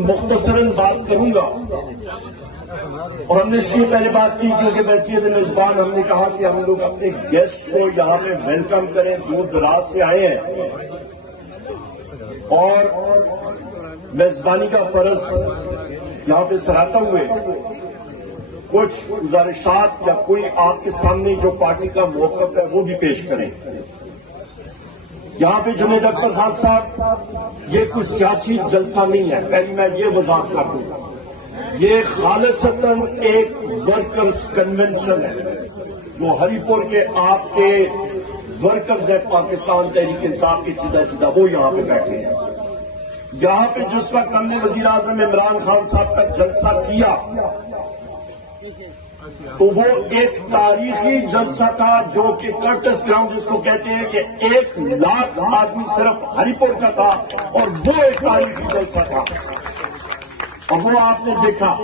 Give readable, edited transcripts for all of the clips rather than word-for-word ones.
مختصراً بات کروں گا، اور ہم نے اس لیے پہلے بات کی کیونکہ بحیثیت میزبان ہم نے کہا کہ ہم لوگ اپنے گیسٹ کو یہاں پہ ویلکم کریں، دور دراز سے آئے ہیں، اور میزبانی کا فرض یہاں پہ سراہتے ہوئے کچھ گزارشات یا کوئی آپ کے سامنے جو پارٹی کا موقف ہے وہ بھی پیش کریں۔ یہاں پہ جنید اکبر خان صاحب، یہ کوئی سیاسی جلسہ نہیں ہے، پہلے میں یہ وضاحت کر دوں، یہ خالصتاً ایک ورکرز کنونشن ہے، جو ہری پور کے آپ کے ورکرز ہیں پاکستان تحریک انصاف کے چدہ وہ یہاں پہ بیٹھے ہیں۔ یہاں پہ جس وقت ہم نے وزیر اعظم عمران خان صاحب کا جلسہ کیا تو وہ ایک تاریخی جلسہ تھا، جو کہ کرٹس گراؤنڈ جس کو کہتے ہیں کہ 1,00,000 آدمی صرف ہری پور کا تھا، اور وہ ایک تاریخی جلسہ تھا، اور وہ آپ نے دیکھا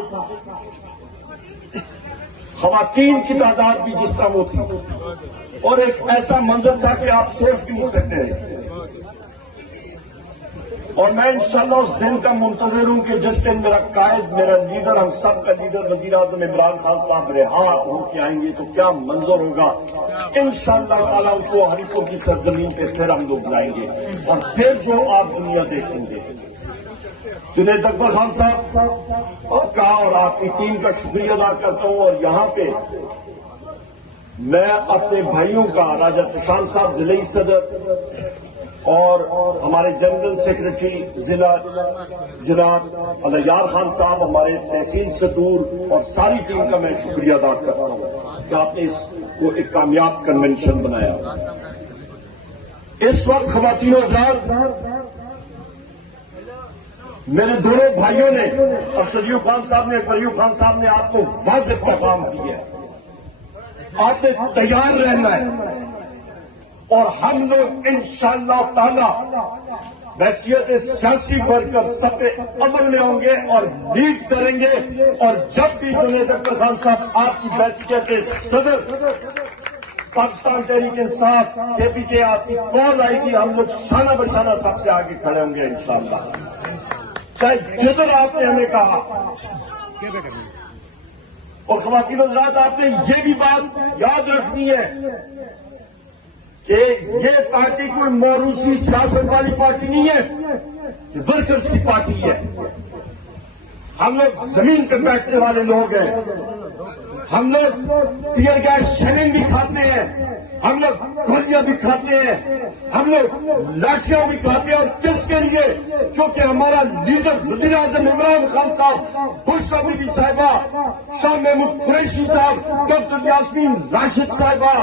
خواتین کی تعداد بھی جس طرح وہ تھی، اور ایک ایسا منظر تھا کہ آپ سوچ بھی نہیں سکتے ہیں۔ اور میں انشاءاللہ اس دن کا منتظر ہوں کہ جس دن میرا قائد، میرا لیڈر، ہم سب کا لیڈر وزیر اعظم عمران خان صاحب رہا ہو کے آئیں گے تو کیا منظر ہوگا۔ انشاءاللہ تعالیٰ ان کو ہری پور کی سرزمین پہ پھر ہم لوگ بلائیں گے، اور پھر جو آپ دنیا دیکھیں گے۔ جنید اکبر خان صاحب آپ کا اور آپ کی ٹیم کا شکریہ ادا کرتا ہوں، اور یہاں پہ میں اپنے بھائیوں کا، راجہ تشان صاحب ضلعی صدر اور ہمارے جنرل سیکرٹری ضلع جناب علیار خان صاحب، ہمارے تحصیل صدور اور ساری ٹیم کا میں شکریہ ادا کرتا ہوں کہ آپ نے اس کو ایک کامیاب کنونشن بنایا۔ اس وقت خواتین و حضرات، میرے دونوں بھائیوں نے، ارشد ایوب خان صاحب نے، اکبر ایوب خان صاحب نے آپ کو واضح پیغام دیا ہے، آپ نے تیار رہنا ہے، اور ہم لوگ انشاءاللہ تعالی بحیثیت سیاسی ورکر صف اول میں ہوں گے اور لیڈ کریں گے، اور جب بھی جنید اکبر خان صاحب آپ کی بحیثیت صدر پاکستان تحریک انصاف KPK آپ کی کال آئے گی، ہم لوگ شانہ بشانہ سب سے آگے کھڑے ہوں گے انشاءاللہ، چاہے جدھر آپ نے ہمیں کہا۔ اور خواتین حضرات، آپ نے یہ بھی بات یاد رکھنی ہے کہ یہ پارٹی کوئی موروثی سیاست والی پارٹی نہیں ہے، یہ ورکرز کی پارٹی ہے۔ ہم لوگ زمین پہ بیٹھنے والے لوگ ہیں، ہم لوگ ٹیئر گیس شیلنگ بھی کھاتے ہیں، ہم لوگ گولیاں بھی کھاتے ہیں، ہم لوگ لاٹھیاں بھی کھاتے ہیں، اور کس کے لیے؟ کیونکہ ہمارا لیڈر وزیر اعظم عمران خان صاحب، بشریٰ بی بی صاحبہ، شاہ محمود قریشی صاحب، ڈاکٹر یاسمین راشد صاحبہ،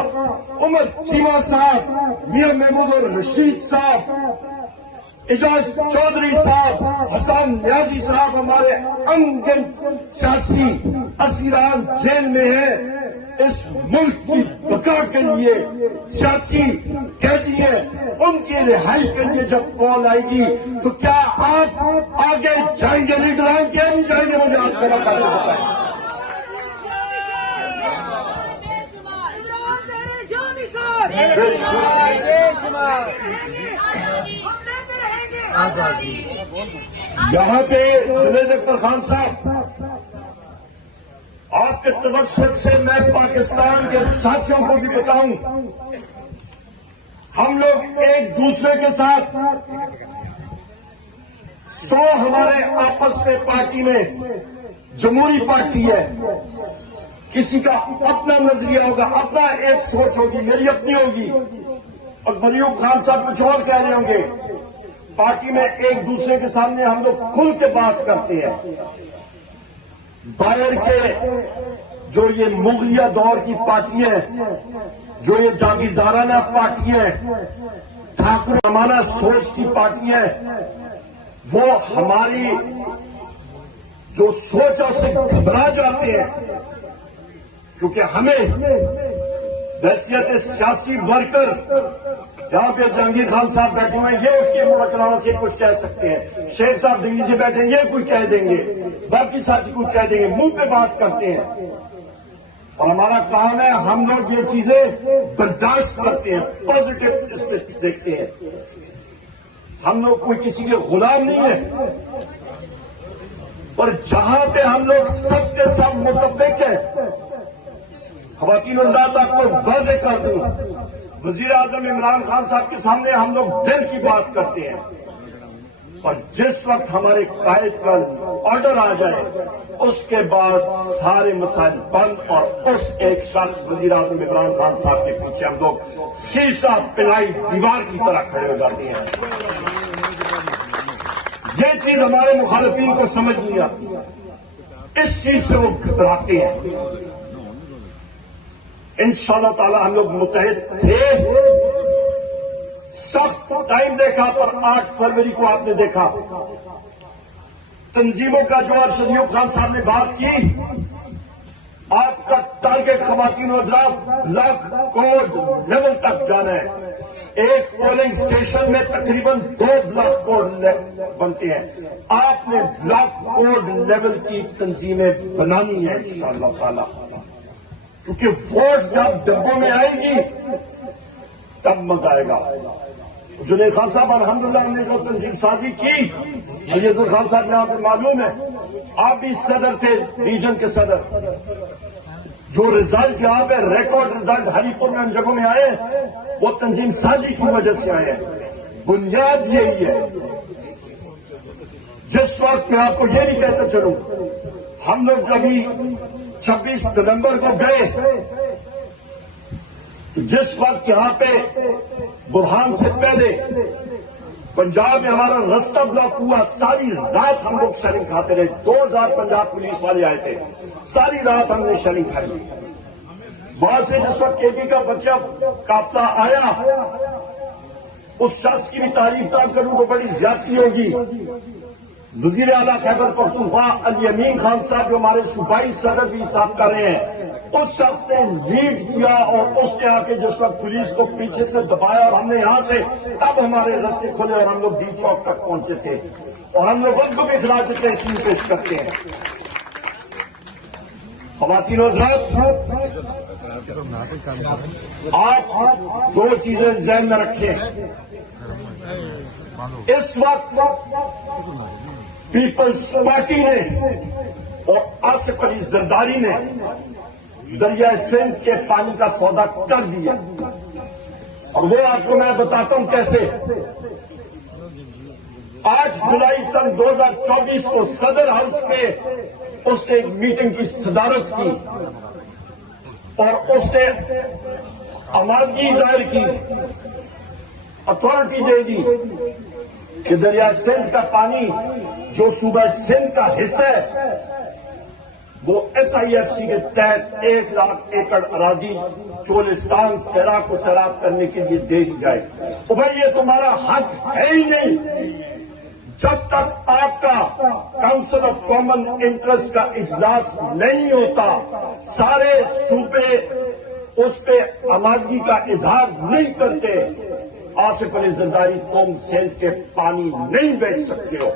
عمر چیمہ صاحب، میاں محمود اور رشید صاحب، اعجاز چودھری صاحب، حسان نیازی صاحب، ہمارے انگنت سیاسی اسیران جیل میں ہیں۔ اس ملک کی بقا کے لیے سیاسی قیدی ہیں، ان کی رہائی کے لیے جب کال آئے گی تو کیا آپ آگے جائیں گے؟ لیڈران کیا نہیں جائیں گے؟ مجھے آپ کو بتائیں۔ یہاں پہ جنید اکبر خان صاحب، آپ کے توسط سے میں پاکستان کے ساتھیوں کو بھی بتاؤں، ہم لوگ ایک دوسرے کے ساتھ 100 ہمارے آپس میں پارٹی میں جمہوری پارٹی ہے، کسی کا اپنا نظریہ ہوگا، اپنا ایک سوچ ہوگی، میری اپنی ہوگی، اور ایوب خان صاحب کچھ اور کہہ رہے ہوں گے۔ پارٹی میں ایک دوسرے کے سامنے ہم لوگ کھل کے بات کرتے ہیں۔ باہر کے جو یہ مغلیہ دور کی پارٹیاں ہیں، جو یہ جاگیردارانہ پارٹیاں ہیں، ٹھاکر زمانہ سوچ کی پارٹیاں ہیں، وہ ہماری جو سوچوں سے گھبرا جاتے ہیں، کیونکہ ہمیں بحیثیت سیاسی ورکر، یہاں پہ جہانگیر خان صاحب بیٹھے ہوئے ہیں، یہ اٹھ کے ملکرانا سے کچھ کہہ سکتے ہیں، شیخ صاحب دلی سے بیٹھے ہیں، یہ کچھ کہہ دیں گے، باقی ساتھی کچھ کہہ دیں گے، منہ پہ بات کرتے ہیں، اور ہمارا کام ہے ہم لوگ یہ چیزیں برداشت کرتے ہیں، پازیٹو اس پہ دیکھتے ہیں۔ ہم لوگ کوئی کسی کے غلام نہیں ہیں، اور جہاں پہ ہم لوگ سب کے ساتھ متفق ہیں، خواتین حضرات آپ کو واضح کر دوں، وزیر اعظم عمران خان صاحب کے سامنے ہم لوگ دل کی بات کرتے ہیں، اور جس وقت ہمارے قائد کا آرڈر آ جائے اس کے بعد سارے مسائل بند، اور اس ایک شخص وزیر اعظم عمران خان صاحب کے پیچھے ہم لوگ شیشہ پلائی دیوار کی طرح کھڑے ہو جاتے ہیں۔ یہ چیز ہمارے مخالفین کو سمجھ نہیں آتی، اس چیز سے وہ گھبراتے ہیں۔ انشاءاللہ تعالی ہم لوگ متحد تھے، سخت ٹائم دیکھا، پر 8 فروری کو آپ نے دیکھا تنظیموں کا جو ارشد ایوب خان صاحب نے بات کی، آپ کا ٹارگٹ خواتین و حضرات بلاک کوڈ لیول تک جانا ہے۔ ایک پولنگ سٹیشن میں تقریباً 2 بلاک کوڈ بنتے ہیں، آپ نے بلاک کوڈ لیول کی تنظیمیں بنانی ہے انشاءاللہ تعالی، کیونکہ ووٹ جب ڈبوں میں آئے گی تب مزہ آئے گا۔ جنید خان صاحب الحمدللہ ہم نے جو تنظیم سازی کی، عزیز خان صاحب یہاں پہ معلوم ہے، آپ بھی صدر تھے ریجن کے صدر، جو رزلٹ یہاں پہ ریکارڈ رزلٹ ہری پور میں ان جگہوں میں آئے وہ تنظیم سازی کی وجہ سے آئے ہیں۔ بنیاد یہی ہے، جس وقت میں آپ کو یہ نہیں کہتا چلوں، ہم لوگ جبھی 26 نومبر کو گئے، جس وقت یہاں پہ برہان سے پہلے پنجاب میں ہمارا رستہ بلاک ہوا، ساری رات ہم لوگ شیلنگ کھاتے رہے، 2000 پنجاب پولیس والے آئے تھے، ساری رات ہم نے شیلنگ کھائی۔ وہاں سے جس وقت کے پی کا بچہ قافلہ آیا، اس شخص کی بھی تعریف نہ کروں تو بڑی زیادتی ہوگی، وزیر اعلیٰ خیبر پختونخوا علی امین خان صاحب جو ہمارے صوبائی صدر بھی صاحب کر رہے ہیں، اس شخص نے لیڈ کیا، اور اس نے آ کے جس وقت پولیس کو پیچھے سے دبایا اور ہم نے یہاں سے تب ہمارے رستے کھولے اور ہم لوگ ڈی چوک تک پہنچے تھے، اور ہم لوگ ان کو بھی خراج تحسین پیش کرتے ہیں۔ خواتین و حضرات، آپ 2 چیزیں ذہن میں رکھیں، اس وقت پیپلز پارٹی نے اور آصف علی زرداری نے دریائے سندھ کے پانی کا سودا کر دیا، اور وہ آپ کو میں بتاتا ہوں کیسے۔ 8 جولائی سن 2024 کو صدر ہاؤس میں اس نے ایک میٹنگ کی صدارت کی، اور اس نے آمادگی ظاہر کی، اتھارٹی دے دی کہ دریائے سندھ کا پانی جو صوبہ سندھ کا حصہ ہے وہ ایس آئی ایف سی کے تحت 1 لاکھ ایکڑ اراضی چولستان سیرا کو سیراب کرنے کے لیے دے دی جائے۔ تو بھائی یہ تمہارا حق ہے ہی نہیں، جب تک آپ کا کاؤنسل آف کامن انٹرسٹ کا اجلاس نہیں ہوتا، سارے صوبے اس پہ آمادگی کا اظہار نہیں کرتے، آصف علی زرداری تم سندھ کے پانی نہیں بیچ سکتے ہو۔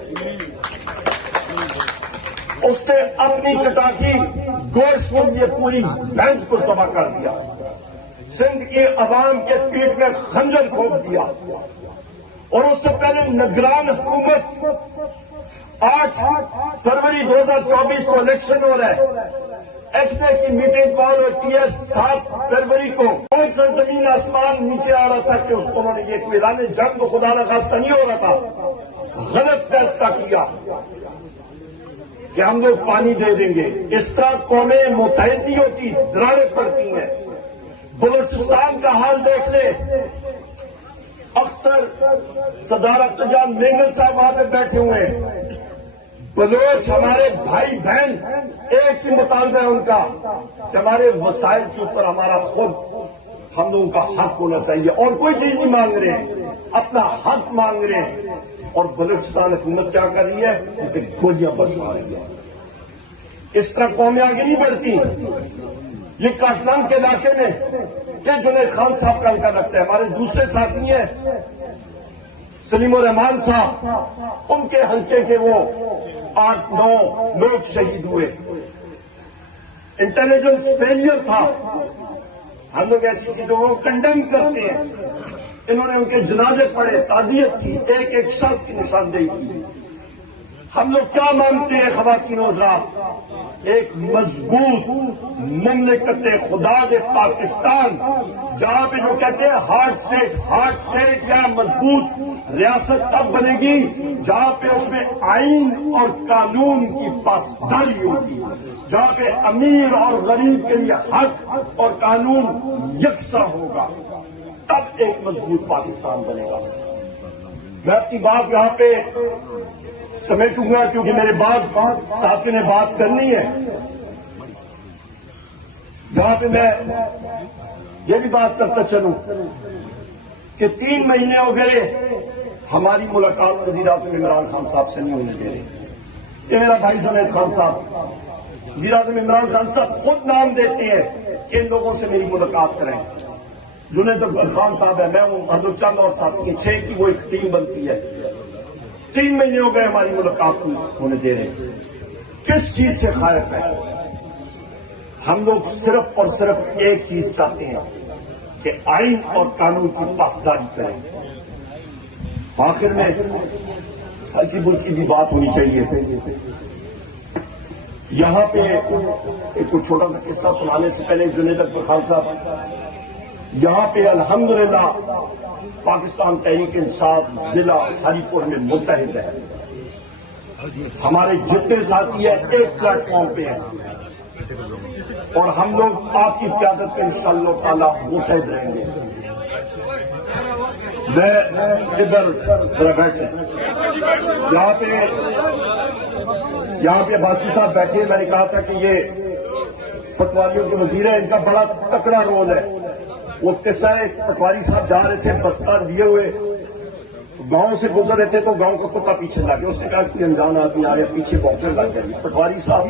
اس نے اپنی چٹاکی گوشت میں یہ پوری بینچ کو ذبح کر دیا، سندھ کی عوام کے پیٹ میں خنجر کھوپ دیا، اور اس سے پہلے نگران حکومت 8 فروری 2024 کو الیکشن ہو رہا ہے، ایکٹر کی میٹنگ کال ہوتی ہے 7 فروری کو، کون سا زمین آسمان نیچے آ رہا تھا کہ اس کو انہوں نے یہ کوئی اعلان جنگ تو خدا نخواستہ نہیں ہو رہا تھا، غلط فیصلہ کیا کہ ہم لوگ پانی دے دیں گے۔ اس طرح قومیں متحد نہیں ہوتی، دراڑیں پڑتی ہیں۔ بلوچستان کا حال دیکھ لے، اختر صدر اختر جان مینگل صاحب وہاں پہ بیٹھے ہوئے ہیں، بلوچ ہمارے بھائی بہن، ایک ہی مطالبہ ہے ان کا کہ ہمارے وسائل کے اوپر ہمارا خود ہم لوگوں کا حق ہونا چاہیے، اور کوئی چیز نہیں مانگ رہے ہیں، اپنا حق مانگ رہے ہیں۔ اور بلوچستان حکومت کیا کر رہی ہے؟ ان پہ گولیاں برسا رہی ہے۔ اس طرح قومیں آگے نہیں بڑھتی۔ یہ کاٹلان کے علاقے میں یہ جنید خان صاحب کا ہلکا لگتا ہے، ہمارے دوسرے ساتھی ہیں سلیم الرحمان صاحب، ان کے حلقے کے وہ 8-9 لوگ شہید ہوئے، انٹیلیجنس فیلئر تھا۔ ہم لوگ ایسی چیزوں کو کنڈیم کرتے ہیں، انہوں نے ان کے جنازے پڑھے، تعزیت کی، ایک ایک شخص کی نشاندہی کی۔ ہم لوگ کیا مانتے ہیں خواتین و حضرات؟ ایک مضبوط مملکت خدا دے پاکستان، جہاں پہ جو کہتے ہیں ہارڈ سٹیٹ یا مضبوط ریاست تب بنے گی جہاں پہ اس میں آئین اور قانون کی پاسداری ہوگی، جہاں پہ امیر اور غریب کے لیے حق اور قانون یکساں ہوگا، تب ایک مضبوط پاکستان بنے گا۔ میں اپنی بات یہاں پہ سمیٹوں گا کیونکہ میرے بعد ساتھی نے بات کرنی ہے۔ جہاں پہ میں یہ بھی بات کرتا چلوں کہ 3 مہینے ہو گئے ہماری ملاقات وزیر اعظم عمران خان صاحب سے نہیں ہونے دے رہی۔ یہ میرا بھائی جنید خان صاحب، وزیر اعظم عمران خان صاحب خود نام دیتے ہیں کہ ان لوگوں سے میری ملاقات کریں۔ جنید خان صاحب ہے، میں ہوں، ہم لوگ چند اور ساتھی ہیں، 6 کی وہ ایک ٹیم بنتی ہے۔ 3 مہینے ہو گئے ہماری ملاقات ہونے دے رہے۔ کس چیز سے خائف ہے؟ ہم لوگ صرف اور صرف ایک چیز چاہتے ہیں کہ آئین اور قانون کی پاسداری کریں۔ آخر میں ہلکی بلکی بھی بات ہونی چاہیے۔ یہاں پہ ایک چھوٹا سا قصہ سنانے سے پہلے جنید اکبر خان صاحب، یہاں پہ الحمدللہ پاکستان تحریک انصاف ضلع ہری پور میں متحد ہے۔ ہمارے جتنے ساتھی ہیں ایک پلیٹ فارم پہ ہیں اور ہم لوگ آپ کی قیادت پہ انشاءاللہ تعالی متحد رہیں گے۔ میں ادھر ذرا بیٹھے، یہاں پہ عباسی صاحب بیٹھے، میں نے کہا تھا کہ یہ پٹواریوں کے وزیر ہیں، ان کا بڑا تکڑا رول ہے۔ وہ قصہ ہے، پٹواری صاحب جا رہے تھے بستہ لیے ہوئے، گاؤں سے گزر رہے تھے تو گاؤں کا کتا پیچھے لگ گیا، اس نے کہا کوئی انجان آدمی آ رہے پیچھے بھونکنے لگ گیا۔ پٹواری صاحب